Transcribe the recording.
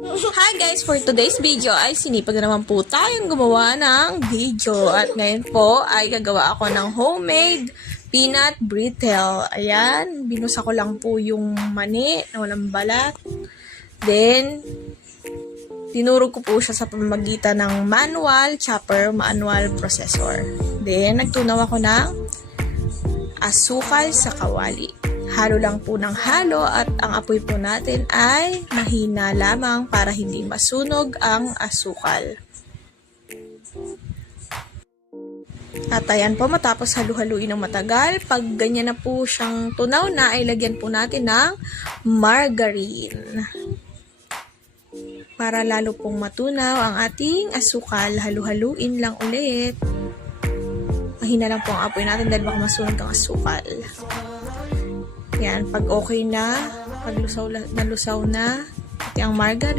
Hi guys! For today's video ay sinipag na naman po tayong gumawa ng video. At ngayon po ay gagawa ako ng homemade peanut brittle. Ayan, binusa ko lang po yung mani na walang balat. Then, tinurog ko po siya sa pamamagitan ng manual chopper, manual processor. Then, nagtunaw ako ng asukal sa kawali. Halo lang po ng halo at ang apoy po natin ay mahina lamang para hindi masunog ang asukal. At ayan po, matapos halu-haluin ng matagal, pag ganyan na po siyang tunaw na, ay lagyan po natin ng margarine. Para lalo pong matunaw ang ating asukal, halu-haluin lang ulit. Mahina lang po ang apoy natin dahil baka masunog ang asukal. Yan, pag okay na, pag nalusaw na, pati ang margarine.